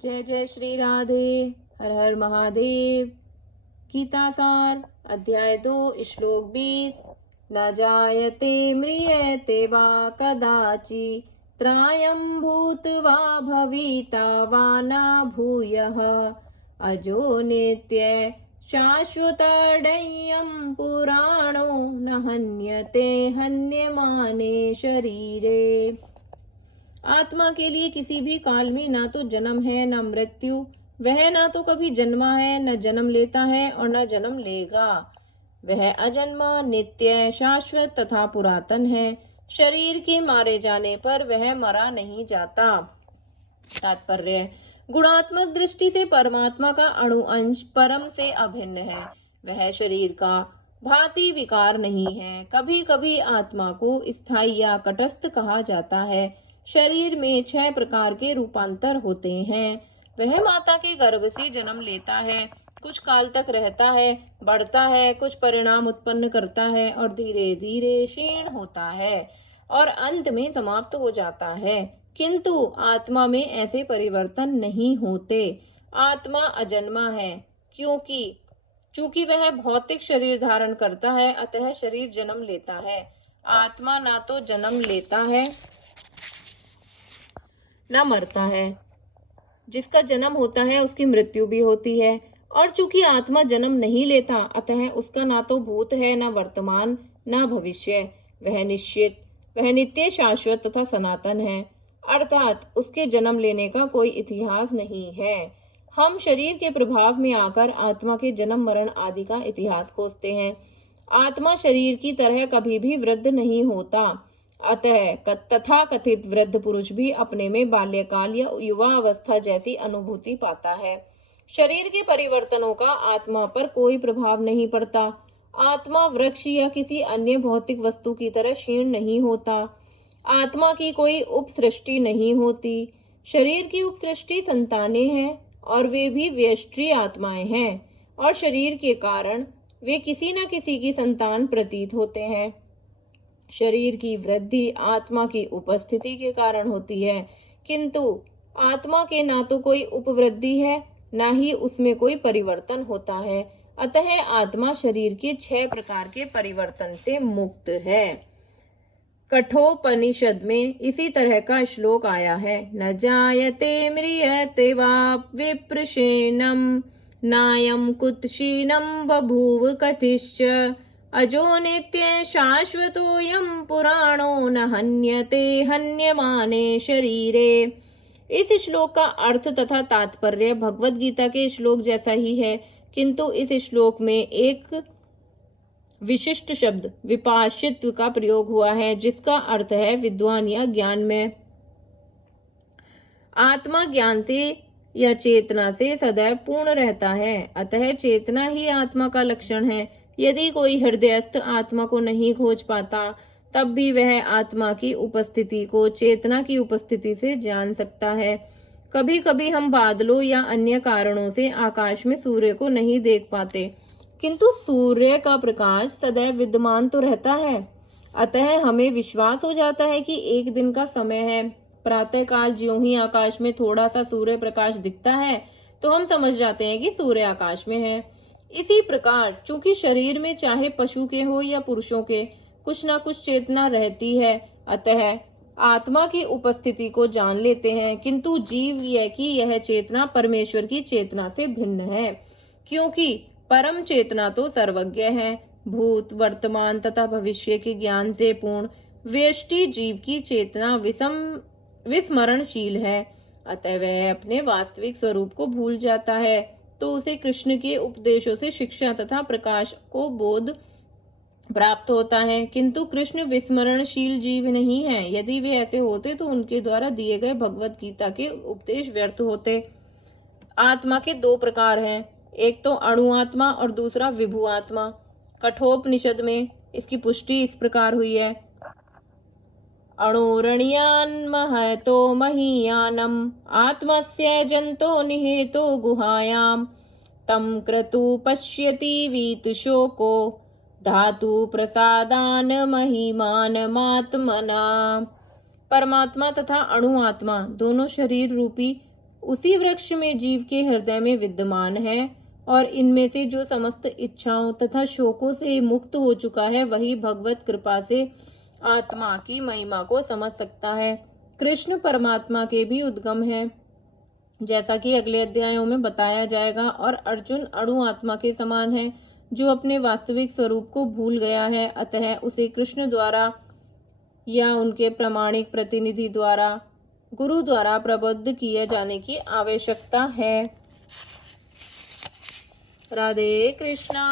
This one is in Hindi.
जय जय श्री राधे। हर हर महादेव। गीता सार अध्याय 2 श्लोक 20। न जायते म्रियते वा कदाचि त्रायं भूत्वा भविता वा न भूयः अजो नित्य शाश्वतोऽयं पुराणो न हन्यते हन्यमाने शरीरे। आत्मा के लिए किसी भी काल में ना तो जन्म है न मृत्यु। वह ना तो कभी जन्मा है, न जन्म लेता है और न जन्म लेगा। वह अजन्मा, नित्य, शाश्वत तथा पुरातन है। शरीर के मारे जाने पर वह मरा नहीं जाता। तात्पर्य: गुणात्मक दृष्टि से परमात्मा का अणु अंश परम से अभिन्न है। वह शरीर का भांति विकार नहीं है। कभी कभी आत्मा को स्थायी या कटस्थ कहा जाता है। शरीर में 6 प्रकार के रूपांतर होते हैं। वह माता के गर्भ से जन्म लेता है, कुछ काल तक रहता है, बढ़ता है, कुछ परिणाम उत्पन्न करता है और धीरे धीरे क्षीण होता है और अंत में समाप्त हो जाता है। किंतु आत्मा में ऐसे परिवर्तन नहीं होते। आत्मा अजन्मा है चूंकि वह भौतिक शरीर धारण करता है, अतः शरीर जन्म लेता है। आत्मा ना तो जन्म लेता है न मरता है। जिसका जन्म होता है उसकी मृत्यु भी होती है। और चूंकि आत्मा जन्म नहीं लेता, अतः उसका ना तो भूत है, न वर्तमान, न भविष्य। वह नित्य, शाश्वत तथा सनातन है। अर्थात उसके जन्म लेने का कोई इतिहास नहीं है। हम शरीर के प्रभाव में आकर आत्मा के जन्म मरण आदि का इतिहास खोजते हैं। आत्मा शरीर की तरह कभी भी वृद्ध नहीं होता। अतः तथा कथित वृद्ध पुरुष भी अपने में बाल्यकाल या युवा अवस्था जैसी अनुभूति पाता है। शरीर के परिवर्तनों का आत्मा पर कोई प्रभाव नहीं पड़ता। आत्मा वृक्ष या किसी अन्य भौतिक वस्तु की तरह क्षीण नहीं होता। आत्मा की कोई उपसृष्टि नहीं होती। शरीर की उपसृष्टि संतानें हैं और वे भी व्यष्टि आत्माएं हैं और शरीर के कारण वे किसी न किसी की संतान प्रतीत होते हैं। शरीर की वृद्धि आत्मा की उपस्थिति के कारण होती है, किंतु आत्मा के ना तो कोई उपवृद्धि है, ना ही उसमें कोई परिवर्तन होता है। अतः आत्मा शरीर के 6 प्रकार के परिवर्तन से मुक्त है। कठोपनिषद में इसी तरह का श्लोक आया है। न जायते म्रियते वा विप्रशेनम नायं कुत्सीनं बभूव कथिश्च अजो नित्य शाश्वतोऽयं पुराणो न हन्यते हन्यमाने शरीरे। इस श्लोक का अर्थ तथा तात्पर्य भगवत गीता के श्लोक जैसा ही है, किंतु इस श्लोक में एक विशिष्ट शब्द विपाशित्व का प्रयोग हुआ है, जिसका अर्थ है विद्वान या ज्ञान में। आत्मा ज्ञान से या चेतना से सदैव पूर्ण रहता है, अतः चेतना ही आत्मा का लक्षण है। यदि कोई हृदयस्थ आत्मा को नहीं खोज पाता, तब भी वह आत्मा की उपस्थिति को चेतना की उपस्थिति से जान सकता है। कभी कभी हम बादलों या अन्य कारणों से आकाश में सूर्य को नहीं देख पाते, किंतु सूर्य का प्रकाश सदैव विद्यमान तो रहता है। अतः हमें विश्वास हो जाता है कि एक दिन का समय है। प्रातः काल ज्यों ही आकाश में थोड़ा सा सूर्य प्रकाश दिखता है, तो हम समझ जाते हैं कि सूर्य आकाश में है। इसी प्रकार चूंकि शरीर में चाहे पशु के हो या पुरुषों के कुछ ना कुछ चेतना रहती है, अतः आत्मा की उपस्थिति को जान लेते हैं, किंतु जीव यह चेतना परमेश्वर की चेतना से भिन्न है, क्योंकि परम चेतना तो सर्वज्ञ है। भूत, वर्तमान तथा भविष्य के ज्ञान से पूर्ण व्यष्टि जीव की चेतना विस्मरणशील है। अतः वह अपने वास्तविक स्वरूप को भूल जाता है, तो उसे कृष्ण के उपदेशों से शिक्षा तथा प्रकाश को बोध प्राप्त होता है। किंतु कृष्ण विस्मरणशील जीव नहीं है। यदि वे ऐसे होते तो उनके द्वारा दिए गए भगवत गीता के उपदेश व्यर्थ होते। आत्मा के 2 प्रकार हैं, एक तो अणु आत्मा और दूसरा विभु आत्मा। कठोपनिषद में इसकी पुष्टि इस प्रकार हुई है। अणोरणीयान् महतो महीयानम् आत्मस्य जन्तो निहितो गुहायां तं क्रतु पश्यति वीतशोको धातु प्रसादान महिमानमात्मना। परमात्मा तथा अणु आत्मा दोनों शरीर रूपी उसी वृक्ष में जीव के हृदय में विद्यमान है और इनमें से जो समस्त इच्छाओं तथा शोकों से मुक्त हो चुका है वही भगवत कृपा से आत्मा की महिमा को समझ सकता है। कृष्ण परमात्मा के भी उद्गम है, जैसा कि अगले अध्यायों में बताया जाएगा, और अर्जुन अणु आत्मा के समान है जो अपने वास्तविक स्वरूप को भूल गया है। अतः उसे कृष्ण द्वारा या उनके प्रामाणिक प्रतिनिधि द्वारा, गुरु द्वारा प्रबुद्ध किए जाने की आवश्यकता है। राधे कृष्णा।